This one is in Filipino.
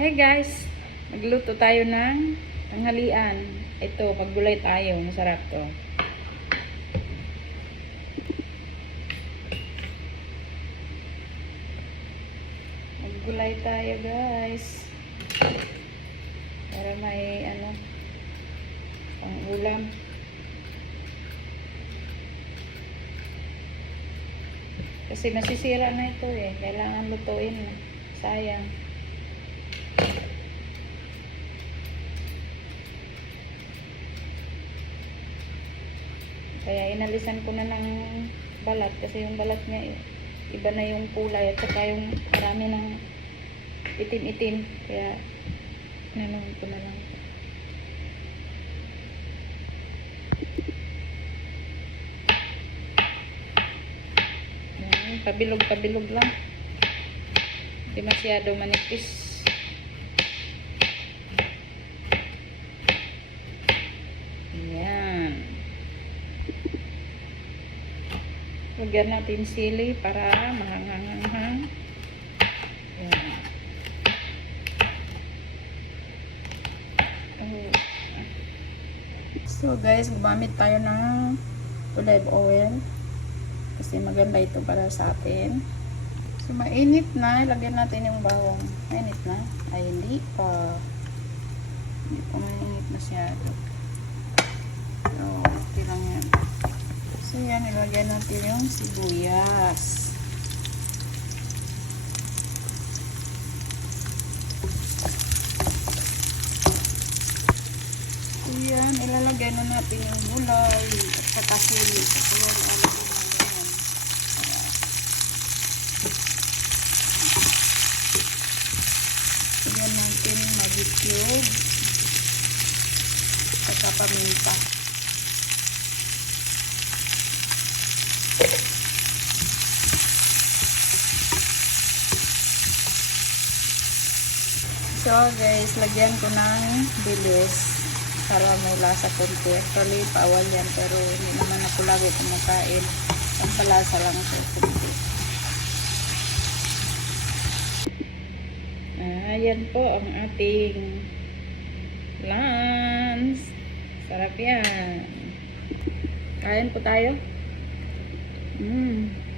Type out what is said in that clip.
Hi guys! Magluto tayo ng tanghalian. Ito, paggulay tayo. Masarap to. Maggulay tayo guys. Para may ano, pang ulam. Kasi masisira na ito eh. Kailangan lutuin na. Sayang. Kaya inalisan ko na ng balat kasi yung balat niya iba na yung kulay at saka yung marami ng itim-itim. Kaya nanon ko na lang. Yan, pabilog-pabilog lang. Hindi masyado manipis. Lagyan natin sili para. Oh. So guys, gumamit tayo ng olive oil. Kasi maganda ito para sa atin. So mainit na, lagyan natin yung bawang. Mainit na? Ay hindi pa. Hindi pa mainit masyado. So, okay lang yan. So yan, ilagyan natin yung sibuyas. So yan, ilalagay na natin yung gulay at saka sili. So yan, ilalagay na yan. Lagyan natin magic cube at paminta. So guys, lagyan ko ng bilis para may lasa konti. Actually, bawal yan pero hindi naman ako lagi kumakain. Ang palasa lang ako konti. Ah, yan po ang ating lunch. Sarap yan. Kain po tayo. Mm.